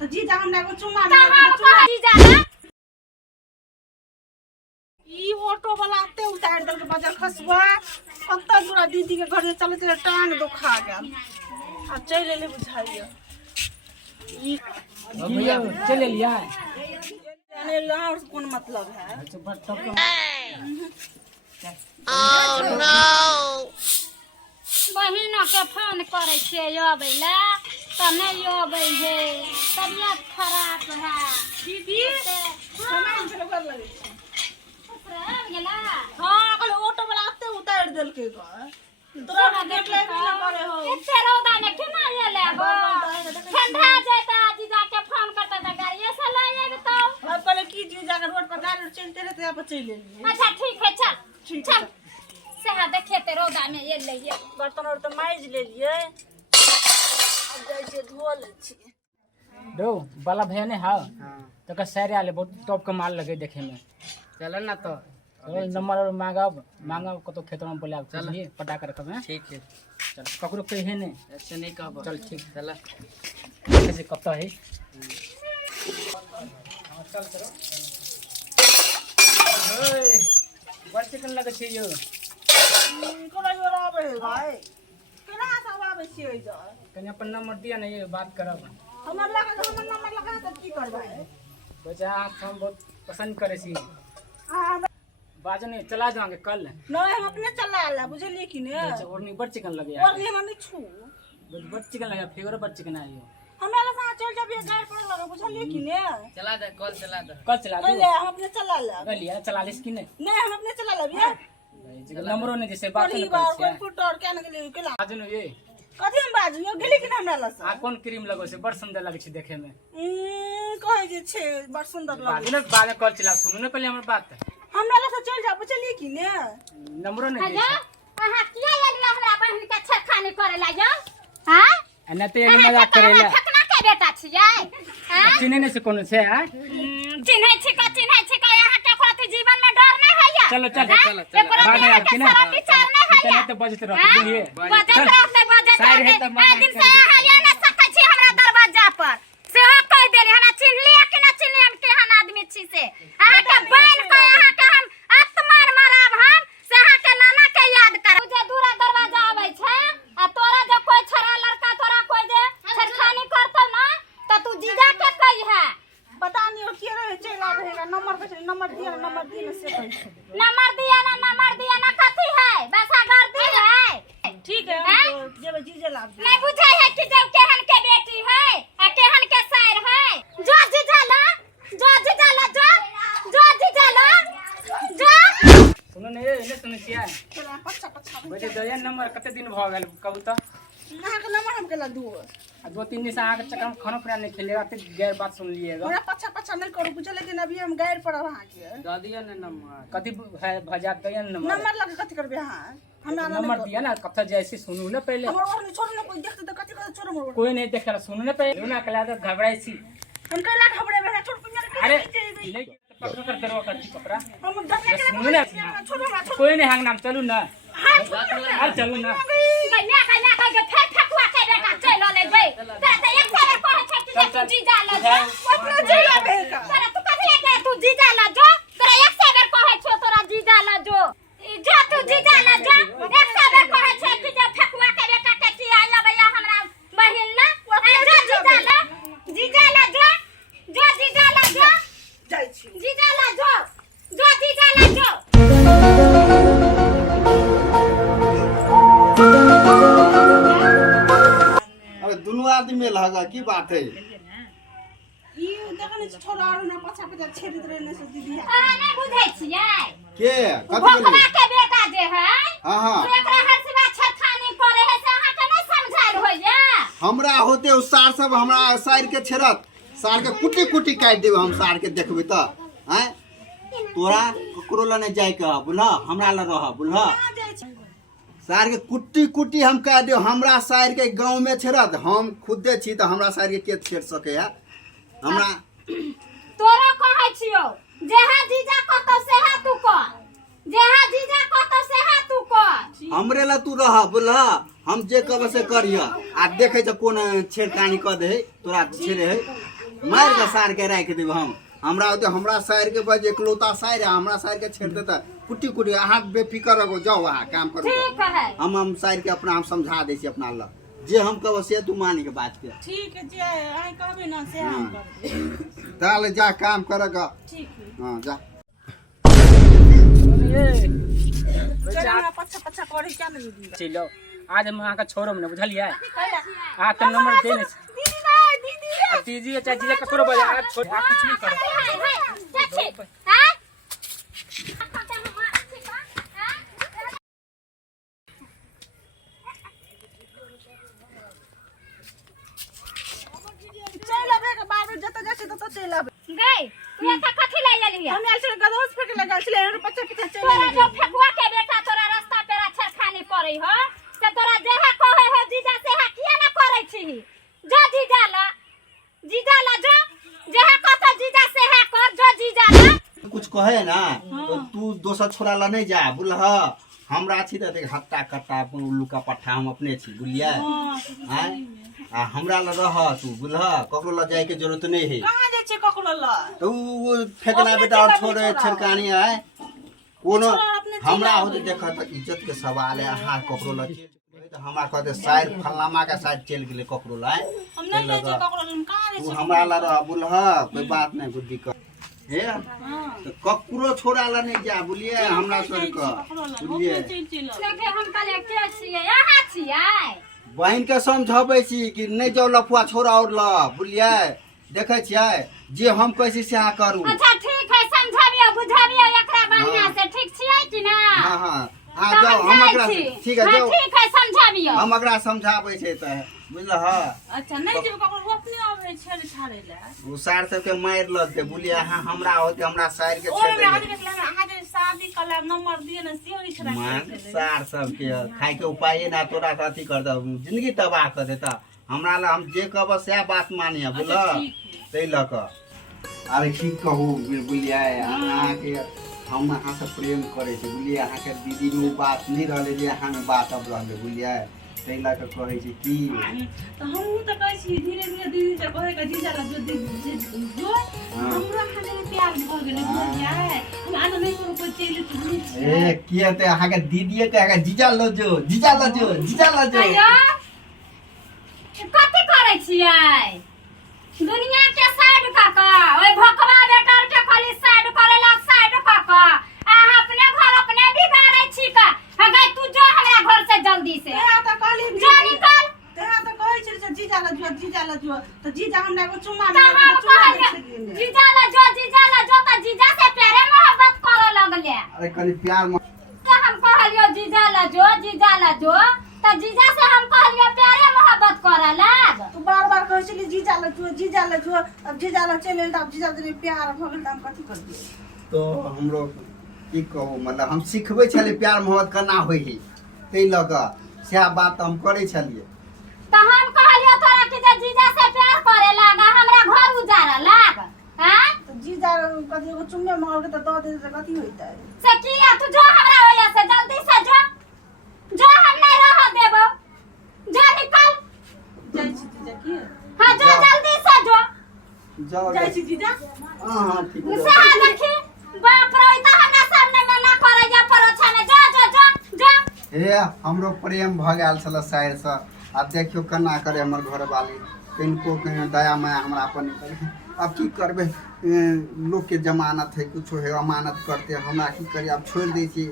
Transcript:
तो जीजा हमरा को चुमा जीजा ना ई ऑटो वाला आते उतार दल के बाजार खसबा कत्ता दूरा दीदी के घर से चले चले टांग दुखा गेल आ चल ले बुझाइए ई भैया चले लिया जाने लाउर से कौन मतलब है ओह नो बहिना के फोन करे छे आबै ला त नहीं आबै है तबियत खराब है दीदी सामान से लगा लगे गेला हां कल ऑटो वाला आते उतार दल के घर तोरा देख ले ना करे हो एते रौदा में केना एले गो ठंडा जेता जीजा के फोन करता त गाड़िए से ले आइब तो अब कल की जीजा के रोड पर गाड़ी चलते रहते आप चल ले अच्छा ठीक है चल चल सेहा देखे ते रौदा में एले ये बर्तन और तो माइज ले लिए अब जाय छै धो ले छी दो बाला भैया ने हां तो का सारे आले बहुत टॉप का माल लगे देखे में चल ना तो नंबर और मांगब कतो खेत में बोले चलिए पटा कर रखब ठीक है चल ककरो कहे ने ऐसे नहीं कहब चल ठीक चल कैसे कत है चल चलो ओए बड़ चिकन लगे छै यो कोला जो आवे भाई केना सब आवे छियै जा कनी अपन नंबर दिया ना ये बात करब हमर लगा तो हमर नंबर लगा त की करबै बच्चा हम बहुत पसंद करे छी हां बाजो नहीं चला जाएंगे कल नहीं हम अपने चला ला बुझलिए कि ने और नहीं बड़ चिकन लगे और नहीं हम छू बड़ चिकन लगे फेवर बड़ चिकन आयो हमरा लगा चल जब ये गाड़ पर लगा बुझलिए कि ने चला दे कल चला दे कल चला दो ले हम अपने चला ला लिया चला लिस कि नहीं नहीं हम अपने चला ला भैया नंबरों ने जैसे बात बड़ी बार कोई फुटर के न गेली केला आज न ये कथि हम बाजू यो गेली कि हमरा लस आ कौन क्रीम लगो से बड़ सुंदर लगे छै देखे में कहे जे छे बड़ सुंदर लगे बाजू ने बाद में कल चला सुनो ने पहले हमर बात हमरा लस चल जा बुझलिए कि ने नंबरों ने अरे अहाँ किया एलिया हमरा बहिन के छेड़खानी करे ला यो हां एना ते एने मजाक करेला ठकना के बेटा छियै हां चिन्हे ने से कोनो से हां चिन्है छी का यहाँ के कोथि जीवन में डर नहीं है या चलो चल बाद में आके ना विचार नहीं है इतना तो बजत रह बुझलिए बजत रहते साइड है तो आ दिन से यहाँ ये ना सकै छी हमरा दरवाजा पर से हो कह देली हमरा चिन्हलिया कि ना चिन्हली हम केहन आदमी छी से अहाँ के बहन के अहाँ के हम आत्मार मारब हम से अहाँ के नाना के याद कर जे दूरा दरवाजा आबै छै आ तोरा जो कोई छरा लड़का तोरा कोई जे छरखानी करतौ ना त तू जीजा के कही है पता नहीं और के रहे चल आवेगा नंबर दिया से कहि नंबर दिया ना कथी है बसा घर दी है ठीक है हम तो जेबे जीजे लाभ नहीं बुझाई है कि जब केहन के बेटी है आ केहन के सार है जो जीजा ला जो सुनो ने एने सुने छिया चला पछा बजे दया नंबर कते दिन भ गेल कहू त ना के नंबर हम केला दू दो तीन दिन से आके चक्कर में खाना पीना नहीं खेलेगा तो गैर बात सुन लिएगा हमरा पछा नहीं करू बुझले लेकिन अभी हम गाइड पर वहां के दे दिया ने नंबर कथी है भजा दया नंबर लगा कथि करबे हां हमरा नंबर दिया ना कथा जैसे सुनू ना पहले हमर और छोड़ ना कोई देखते तो कथि कर छोड़ मोर कोई नहीं देख रहा सुनू ना पहले ना कला तो घबराई सी हम कहला खबरे में छोड़ पुण्य अरे ले पकड़ कर दरो कच्ची कपड़ा हम डरने के सुनू ना छोड़ कोई नहीं हंग नाम चलू ना हां चलू ना कन्या के फेर फकुआ के बेटा चल ले गई तेरा तो एक बार कहे छै कि तू जीजा ला जो अपना जीजा भेका तेरा तू कथि के तू जीजा ला जो तेरा एक बार कहे छो तोरा जीजा ला जो तू जीजा ला जो एक बार कहे छै कि जे फकुआ के बेटा के की आया भैया हमरा बहिन ला जीजा ला जो जीजा ला जो जाई छी जीजा ला जो जीजा ला जो अरे दोनों आदमी लगा की बात है ई देखने छोड़ा और ना पछा छेड़ दे ने से दीदी नहीं बुझै छियै के कथि भोकरा बोली के बेटा जे है हां एकरा हर सिवा छरखानी करे है से अहाँ के नहीं समझाइल होइया हमरा होते उ सार सब हमरा सार के छेड़त सार के कुटी कुटी काट देबे हम सार के देखबे त हैं तोरा ककरो ल नहीं जाय के बुझला हमरा ल रह बुझला सार के कुटी कुटी हम कह दे हमरा सार के गांव में छेड़त हम खुदे छी त हमरा सार के छेड़ सके है हमरा तोरा कहै छियो जेहा जीजा कहतो सेहा तू कह जेहा जीजा कहतो सेहा तू कह हमरे ला तू रह बुझला हम जे कहबे से करिया आ देखे छ कोन छेड़खानी क दे तोरा छेड़े है मार के सार के राख देब हम। हमरा होते हमरा सार के बज एकलौता सार है, हमरा सार के छेड़ देता कुटी कुटी। अहाँ बेफिकर रहो, जाओ वहाँ काम करो। ठीक है हम सार के अपना हम समझा दै छी अपना लग। जे हम कहब से तू मानी के बात के। ठीक है जे आई कहबे ना से हम कर ताले जा काम करगा। ठीक है हां जा। चल हमरा पछा पछा करे क्या नहीं दी चलो आज हम अहाँ का छोड़ब ना, बुझलिए। अहाँ के नंबर दे दीदी ना दीदी दीजिए चाहे जीजा ककरो बजा, अहाँ छोड़ अहाँ कुछ नहीं करो। चल अबे के बाद में जत जैसे तत चल अब गई तू एका कथी ले गेली हम ऐसे गदोस फेंक लगा चले और पछा पछा चल तोरा जो फेकुआ के बेटा तोरा रास्ता पे छरखानी करे हो से तोरा जेहा कहे हो जीजा से हा किया ना करे छी। जो जीजा ला जो जेहा कहता जीजा से हा कर, जो जीजा ला कुछ कहे ना तो तू दोसर छोरा ला नहीं जा बुलह। हमरा छी त देख हत्ता कट्टा लुका पट्टा हम अपने छी बुलिया। हैं आ हमरा ला रह तू बुलह, ककरो ला जाए के जरूरत नहीं है। कहां जाय छे ककरो ल तो वो फेकना बेटा और छोरे छरकानी है कोनो। हमरा होते देख त इज्जत के सवाल है। अहाँ ककरो ला तो हमरा कहते शायर फल्लामा का शायद चल गेले ककरो ला। हम नहीं जाय छे ककरो ल कहां जाय तू छे हमरा ला रह बुलह, कोई बात नहीं कोई दिक्कत हे। तो ककरो छोरा ला नहीं जा बुलिए, हमरा छोड़ के बुलिए। लगे हम कलेक्टर छियै, यहाँ छियै। बहन के समझाबै छी कि नहीं जाओ लफुआ छोरा और ला बुलिए। देखे छियै जे हम कहै छी से करू। अच्छा ठीक है, समझाबियो बुझाबियो एकरा बढ़िया से, ठीक छियै कि ना? हां हां हां जाओ हम एकरा ठीक है जाओ ठीक है समझाबियो। हम एकरा समझाबै छै त बुझलह। अच्छा नहीं जेब ककरो अपने आवे छेड़ छाड़े ले उ सार सब के मार लगते बुलिए। अहाँ हमरा होते हमरा सार के और छेड़ में आज दे। देख ले आज शादी कला नंबर दिए ना से ही छड़ा मान सार सब के खाए के उपाय ना तोरा अथी कर द, जिंदगी तबाह कर देता। हमरा ला हम जे कहब से बात मानिया बुझलह। तै ल क अरे की कहू बुलिए। अहाँ के हम अहाँ से प्रेम करे छी बुलिए। अहाँ के दीदी में बात नहीं रहले जे अहाँ में बात अब रहले बुलिए। तै ल क कहै छी की तो हम त कहै छी धीरे धीरे दीदी से कहे का जीजा ला जो जो हमरा खाने में प्यार भ गेले बुझिया। हम आना नहीं करू कोई चले तो ए किया ते अहाँ के दीदी के जीजा लो जो जीजा लो जो जीजा लो जो। अयो कथी करै छियै? दुनिया के साइड काका ओए भोकवा बेटर के खाली साइड करेला, साइड काका अहाँ अपने घर अपने बिगाड़ै छी का। अगर तू जो हमरा घर से जल्दी से तेरा त कहली जो निकल। तेरा त कहै छी से जीजा ला जो तो जीजा हमरा को चुमा तो हम कहलिए जीजा ला जो त जीजा से प्यारे मोहब्बत करे लगले। अरे कनी प्यार में तो हम कहलियो जीजा ला जो त जीजा से हम कहलियो प्यारे मोहब्बत करे लाग। तू बार बार कहै छी जीजा ला जो अब जीजा ला चले त अब जीजा से प्यार भ गेल त हम कथी कर दिए। तो हमरो की कहू मतलब हम सिखबै छले प्यार मोहब्बत केना होई है। तै ल क से बात हम करै छलिए। तो हम कहलियो तोरा कि जे जीजा से प्यार करे लाग हमरा घर उजाड़ा लाग। हैं तो जीजा कथी एगो चुम्मे मांग के त द दे त कथी होइतै। से किया तू जो हमरा होया से जल्दी से जो हम नहीं रह देबो। जो निकल जाय छी जीजा की हां जो जल्दी से जो जाओ जाय छी जीजा। हां ठीक है। से आ देखी बाप रे त हमरा सामने में ना करे जा परोछा में जो ए हमरो प्रेम भ गेल छल शायर से। अब देखियो केना करे हमर घर वाली किनको के दया माया हमरा अपन करे। अब की करबे लोग के जमानत है कुछ है अमानत करते हमरा की करी। अब छोड़ दै छी।